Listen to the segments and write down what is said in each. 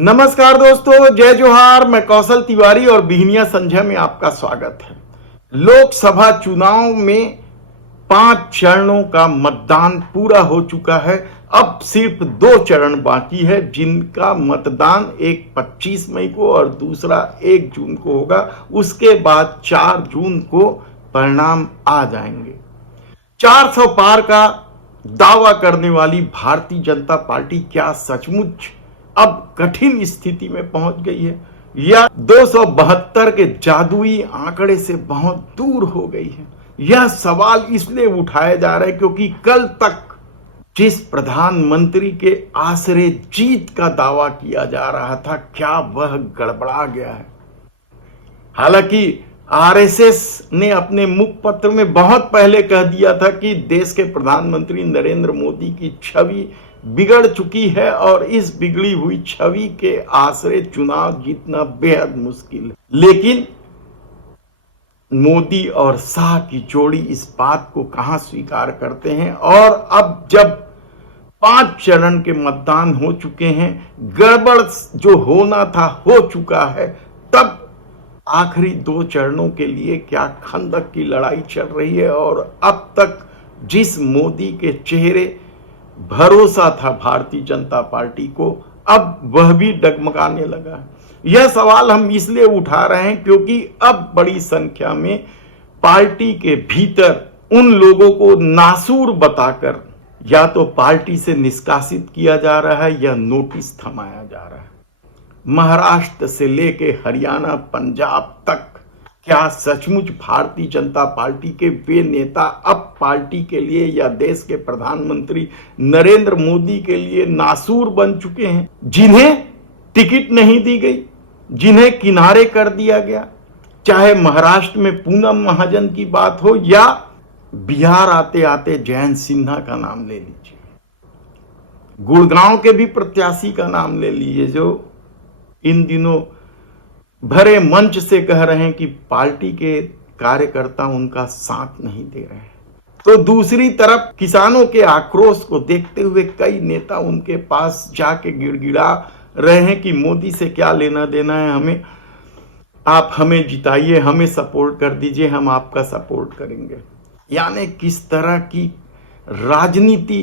नमस्कार दोस्तों, जय जोहार। मैं कौशल तिवारी और बिहनिया संजय में आपका स्वागत है। लोकसभा चुनाव में 5 चरणों का मतदान पूरा हो चुका है। अब सिर्फ 2 चरण बाकी है, जिनका मतदान एक 25 मई को और दूसरा 1 जून को होगा। उसके बाद 4 जून को परिणाम आ जाएंगे। 400 पार का दावा करने वाली भारतीय जनता पार्टी क्या सचमुच अब कठिन स्थिति में पहुंच गई है, या 272 के जादुई आंकड़े से बहुत दूर हो गई है? यह सवाल इसलिए उठाया जा रहा है क्योंकि कल तक जिस प्रधानमंत्री के आसरे जीत का दावा किया जा रहा था, क्या वह गड़बड़ा गया है? हालांकि आरएसएस ने अपने मुखपत्र में बहुत पहले कह दिया था कि देश के प्रधानमंत्री नरेंद्र मोदी की छवि बिगड़ चुकी है और इस बिगड़ी हुई छवि के आसरे चुनाव जीतना बेहद मुश्किल है। लेकिन मोदी और शाह की जोड़ी इस बात को कहां स्वीकार करते हैं। और अब जब 5 चरण के मतदान हो चुके हैं, गड़बड़ जो होना था हो चुका है, तब आखिरी 2 चरणों के लिए क्या खंदक की लड़ाई चल रही है। और अब तक जिस मोदी के चेहरे भरोसा था भारतीय जनता पार्टी को, अब वह भी डगमगाने लगा है। यह सवाल हम इसलिए उठा रहे हैं क्योंकि अब बड़ी संख्या में पार्टी के भीतर उन लोगों को नासूर बताकर या तो पार्टी से निष्कासित किया जा रहा है या नोटिस थमाया जा रहा है। महाराष्ट्र से लेके हरियाणा, पंजाब तक क्या सचमुच भारतीय जनता पार्टी के वे नेता अब पार्टी के लिए या देश के प्रधानमंत्री नरेंद्र मोदी के लिए नासूर बन चुके हैं, जिन्हें टिकट नहीं दी गई, जिन्हें किनारे कर दिया गया? चाहे महाराष्ट्र में पूनम महाजन की बात हो या बिहार आते आते जयंत सिन्हा का नाम ले लीजिए, गुड़गांव के भी प्रत्याशी का नाम ले लीजिए, जो इन दिनों भरे मंच से कह रहे हैं कि पार्टी के कार्यकर्ता उनका साथ नहीं दे रहे हैं। तो दूसरी तरफ किसानों के आक्रोश को देखते हुए कई नेता उनके पास जाके गिड़गिड़ा रहे हैं कि मोदी से क्या लेना देना है हमें, आप हमें जिताइए, हमें सपोर्ट कर दीजिए, हम आपका सपोर्ट करेंगे। यानी किस तरह की राजनीति,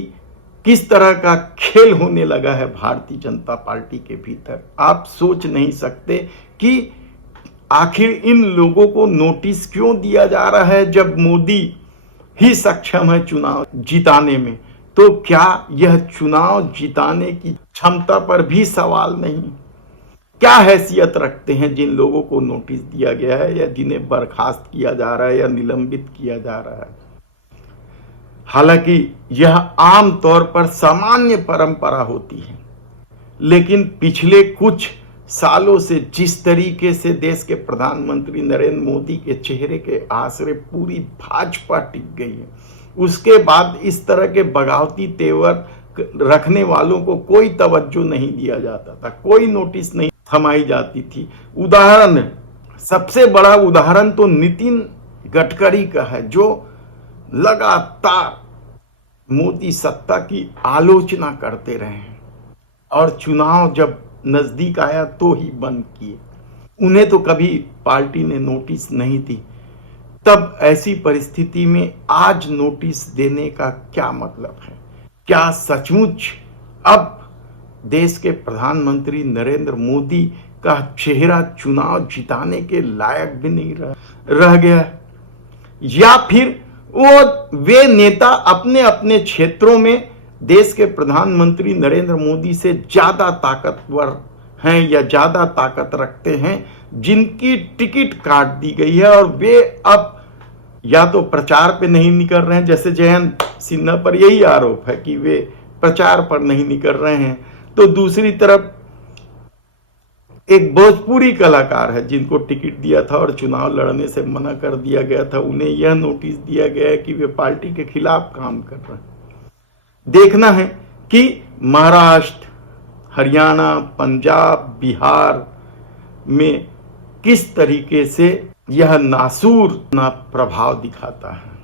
किस तरह का खेल होने लगा है भारतीय जनता पार्टी के भीतर। आप सोच नहीं सकते कि आखिर इन लोगों को नोटिस क्यों दिया जा रहा है जब मोदी ही सक्षम है चुनाव जिताने में। तो क्या यह चुनाव जिताने की क्षमता पर भी सवाल नहीं? क्या हैसियत रखते हैं जिन लोगों को नोटिस दिया गया है, या जिन्हें बर्खास्त किया जा रहा है या निलंबित किया जा रहा है? हालांकि यह आम तौर पर सामान्य परंपरा होती है, लेकिन पिछले कुछ सालों से जिस तरीके से देश के प्रधानमंत्री नरेंद्र मोदी के चेहरे के आसरे पूरी भाजपा टिक गई है, उसके बाद इस तरह के बगावती तेवर रखने वालों को कोई तवज्जो नहीं दिया जाता था, कोई नोटिस नहीं थमाई जाती थी। उदाहरण, सबसे बड़ा उदाहरण तो नितिन गडकरी का है, जो लगातार मोदी सत्ता की आलोचना करते रहे हैं और चुनाव जब नजदीक आया तो ही बंद किए। उन्हें तो कभी पार्टी ने नोटिस नहीं दी। तब ऐसी परिस्थिति में आज नोटिस देने का क्या मतलब है? क्या सचमुच अब देश के प्रधानमंत्री नरेंद्र मोदी का चेहरा चुनाव जिताने के लायक भी नहीं रह गया है? या फिर वे नेता अपने अपने क्षेत्रों में देश के प्रधानमंत्री नरेंद्र मोदी से ज्यादा ताकतवर हैं या ज्यादा ताकत रखते हैं, जिनकी टिकट काट दी गई है और वे अब या तो प्रचार पे नहीं निकल रहे हैं, जैसे जयंत सिन्हा पर यही आरोप है कि वे प्रचार पर नहीं निकल रहे हैं। तो दूसरी तरफ एक भोजपुरी कलाकार है जिनको टिकट दिया था और चुनाव लड़ने से मना कर दिया गया था, उन्हें यह नोटिस दिया गया है कि वे पार्टी के खिलाफ काम कर रहे हैं। देखना है कि महाराष्ट्र, हरियाणा, पंजाब, बिहार में किस तरीके से यह नासूर ना प्रभाव दिखाता है।